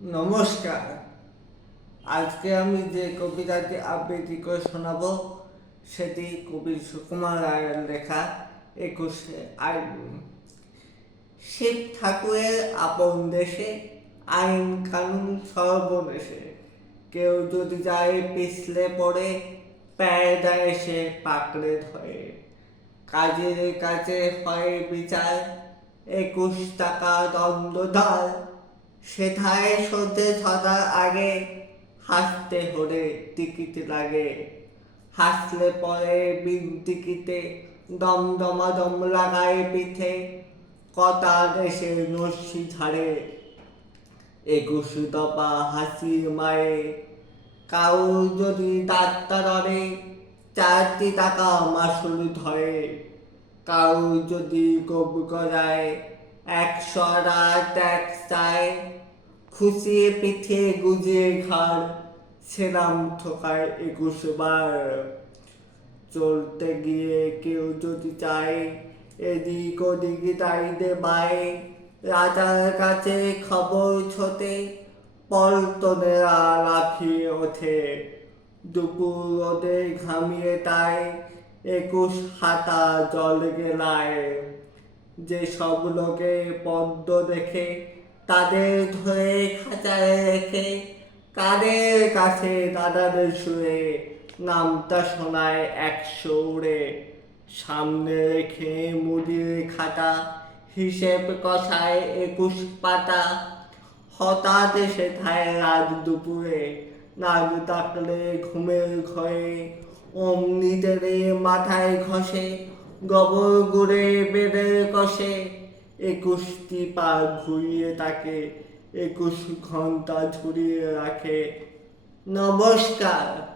নমস্কার। আজকে আমি যে কবিতাটি আবৃত্তি করে শোনাব, সেটি কবি সুকুমার রায়ের লেখা একুশে আইন। শিব ঠাকুরের আপন দেশে, আইন কানুন সর্বনেশে। কেউ যদি যায় পিছলে পড়ে প্যায় দেয় এসে পাকড়ে ধরে। কাজের কাছে হয় বিচার, একুশ টাকা দণ্ডদার সেথায় সধ্যে ছটার আগে হাসতে হলে টিকিট লাগে। হাসলে পরে বিন টিকিটে দমদমা দম লাগায় পিঠে, কটা দেশে নস্যি ঝাড়ে। একুশ দপা হাসির মায়ে, কাউ যদি ডাক্তারে চারটি টাকা মাসুল ধরে। কাউ যদি গব করায় একশো ট্যাক্স চায় খুশিয়ে পিঠে গুজিয়ে ঘাড় সেরাম ঠোকায় একুশ বার চলতে গিয়ে কেউ যদি চায়, এদিক ওদিক দাইতে বাই রাজার কাছে খবর ছোটে, পল্টনেরা লাফিয়ে ওঠে। দুপুর রোদে ঘামিয়ে তাই একুশ হাতা জল গেলায়। যে সব লোকে পদ্ম দেখে, তাদের ধরে খাঁচায় রেখে, কাদের কাছে দাদাদের শুয়ে, নামটা শোনায় একশো উড়ে সামনে রেখে মুদির খাতা, হিসেব কষায় একুশ পাতা। হঠাৎ এসে থায় রাত দুপুরে, নাক ডাকলে ঘুমের ঘরে অমনি তেরে মাথায় ঘষে গোবর গুড়ে বেদের কষে একুশটি পা ঘুরিয়ে তাকে একুশ ঘণ্টা ঝুরিয়ে রাখে। নমস্কার।